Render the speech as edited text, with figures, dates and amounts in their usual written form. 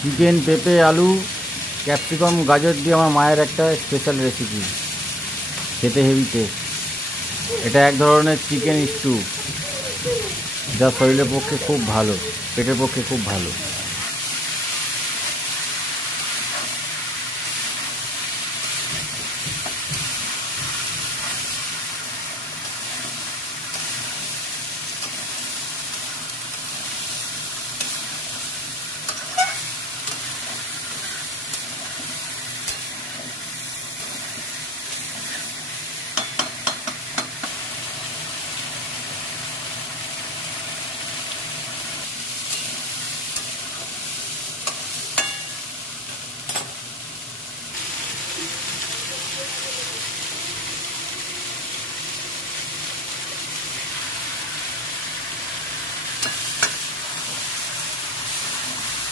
Chicken, পেঁপে, আলু, capsicum, গাজর দিয়ে আমার মায়ের একটা স্পেশাল রেসিপি, খেতে হেভি টেস্ট। এটা এক ধরনের চিকেন স্টু, যা শরীরের পক্ষে খুব ভালো, পেটের পক্ষে খুব ভালো।